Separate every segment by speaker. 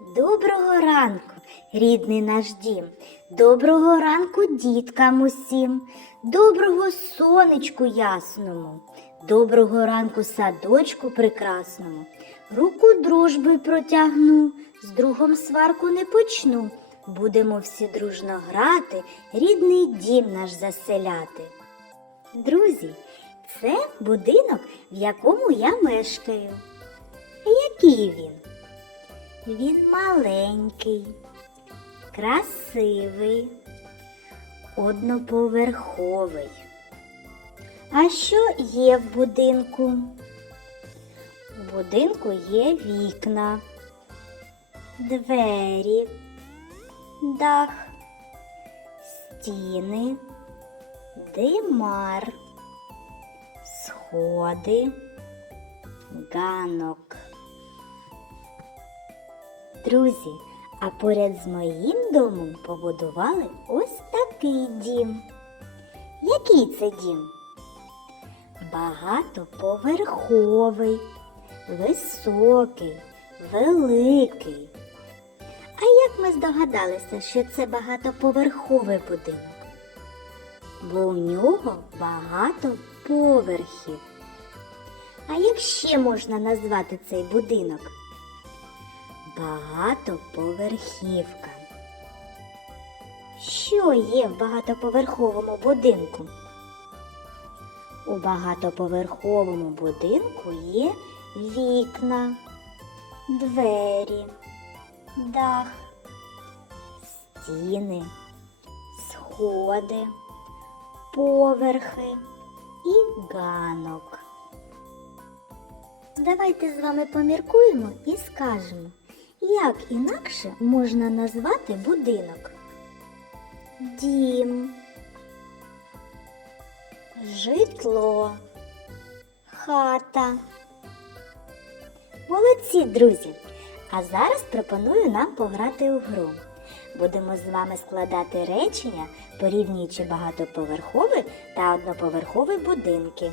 Speaker 1: Доброго ранку, рідний наш дім. Доброго ранку діткам усім. Доброго сонечку ясному. Доброго ранку садочку прекрасному. Руку дружби протягну, з другом сварку не почну. Будемо всі дружно грати, рідний дім наш заселяти. Друзі, це будинок, в якому я мешкаю. Який він? Він маленький, красивий, одноповерховий. А що є в будинку? У будинку є вікна, двері, дах, стіни, димар, сходи, ганок. Друзі, а поряд з моїм домом побудували ось такий дім. Який це дім? Багатоповерховий, високий, великий. А як ми здогадалися, що це багатоповерховий будинок? Бо у нього багато поверхів. А як ще можна назвати цей будинок? Багатоповерхівка. Що є в багатоповерховому будинку? У багатоповерховому будинку є вікна, двері, дах, стіни, сходи, поверхи і ганок. Давайте з вами поміркуємо і скажемо, як інакше можна назвати будинок. Дім, житло, хата. Молодці, друзі! А зараз пропоную нам пограти у гру. Будемо з вами складати речення, порівнюючи багатоповерхові та одноповерхові будинки.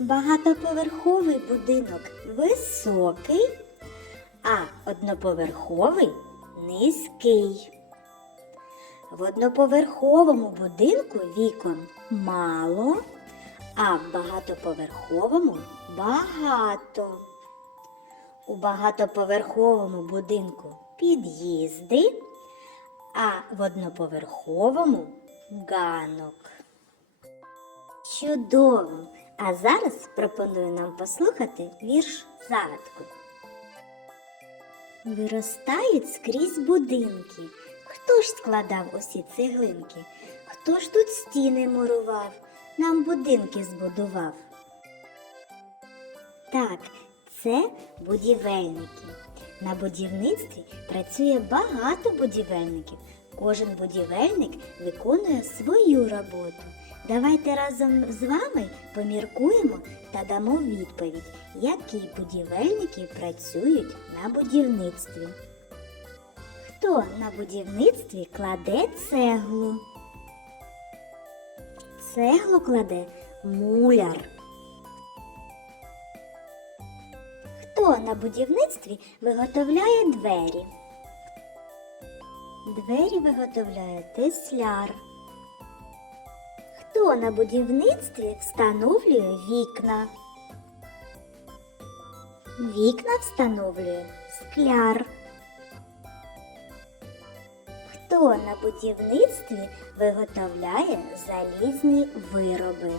Speaker 1: Багатоповерховий будинок високий, а одноповерховий низький. В одноповерховому будинку вікон мало, а в багатоповерховому багато. У багатоповерховому будинку під'їзди, а в одноповерховому ганок. Чудово! А зараз пропоную нам послухати вірш загадку. Виростають скрізь будинки. Хто ж складав усі цеглинки? Хто ж тут стіни мурував, нам будинки збудував? Так, це будівельники. На будівництві працює багато будівельників. Кожен будівельник виконує свою роботу. Давайте разом з вами поміркуємо та дамо відповідь, які будівельники працюють на будівництві. Хто на будівництві кладе цеглу? Цеглу кладе муляр. Хто на будівництві виготовляє двері? Двері виготовляє тесляр. Хто на будівництві встановлює вікна? Вікна встановлює скляр. Хто на будівництві виготовляє залізні вироби?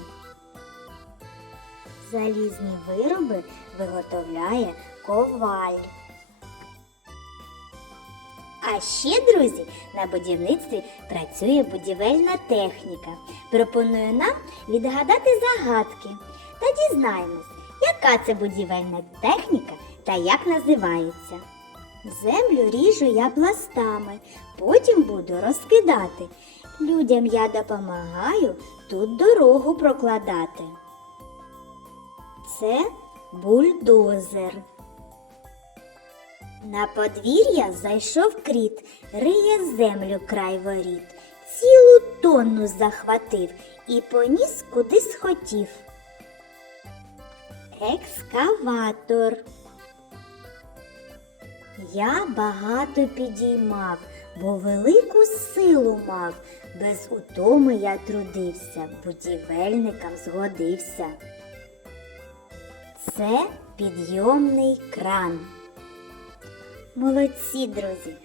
Speaker 1: Залізні вироби виготовляє коваль. А ще, друзі, на будівництві працює будівельна техніка. Пропоную нам відгадати загадки та дізнаємось, яка це будівельна техніка та як називається. Землю ріжу я пластами, потім буду розкидати. Людям я допомагаю тут дорогу прокладати. Це бульдозер. На подвір'я зайшов кріт, риє землю край воріт, цілу тонну захватив і поніс куди схотів. Екскаватор. Я багато підіймав, бо велику силу мав. Без утоми я трудився, будівельникам згодився. Це підйомний кран. Молодці, друзі!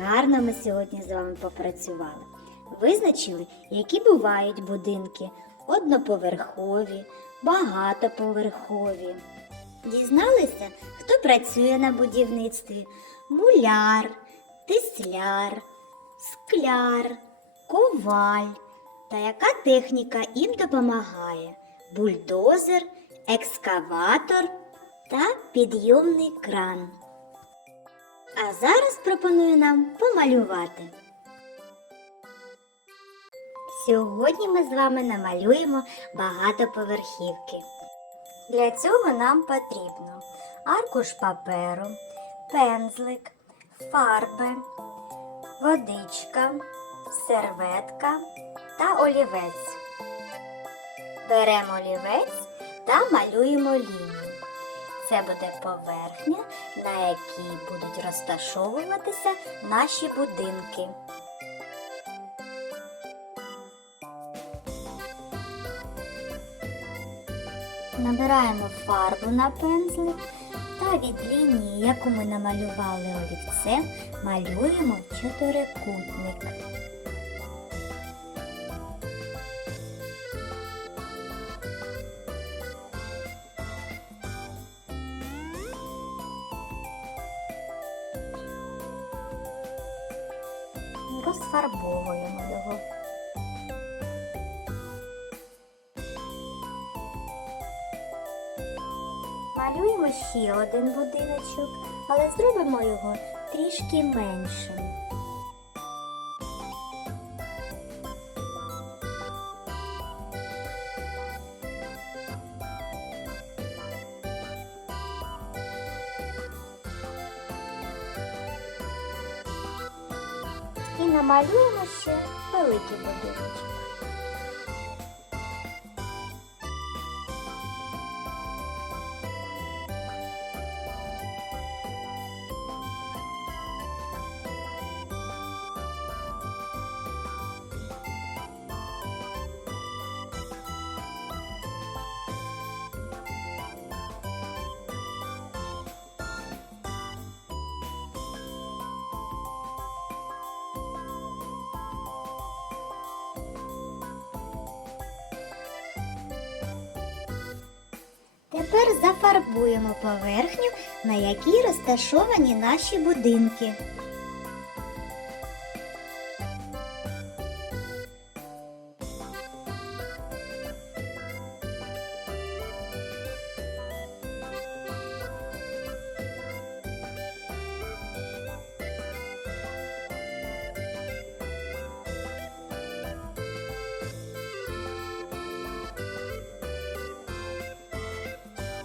Speaker 1: Гарно ми сьогодні з вами попрацювали. Визначили, які бувають будинки одноповерхові, багатоповерхові. Дізналися, хто працює на будівництві: муляр, тисляр, скляр, коваль та яка техніка їм допомагає: бульдозер, екскаватор та підйомний кран. А зараз пропоную нам помалювати. Сьогодні ми з вами намалюємо багатоповерхівки. Для цього нам потрібно аркуш паперу, пензлик, фарби, водичка, серветка та олівець. Беремо олівець та малюємо лінію. Це буде поверхня, на якій будуть розташовуватися наші будинки. Набираємо фарбу на пензлик та від лінії, яку ми намалювали олівцем, малюємо чотирикутник. Розфарбовуємо його. Малюємо ще один будиночок, але зробимо його трішки меншим. І намалюємо ще великий будиночок. Тепер зафарбуємо поверхню, на якій розташовані наші будинки.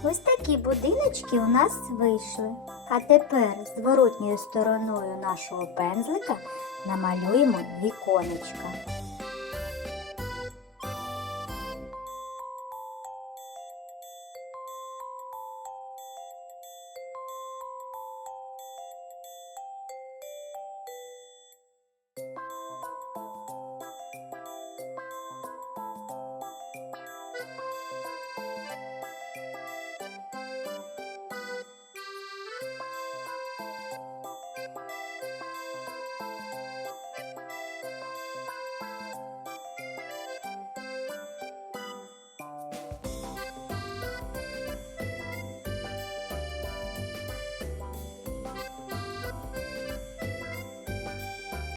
Speaker 1: Ось такі будиночки у нас вийшли. А тепер зворотньою стороною нашого пензлика намалюємо віконечка. Thank you.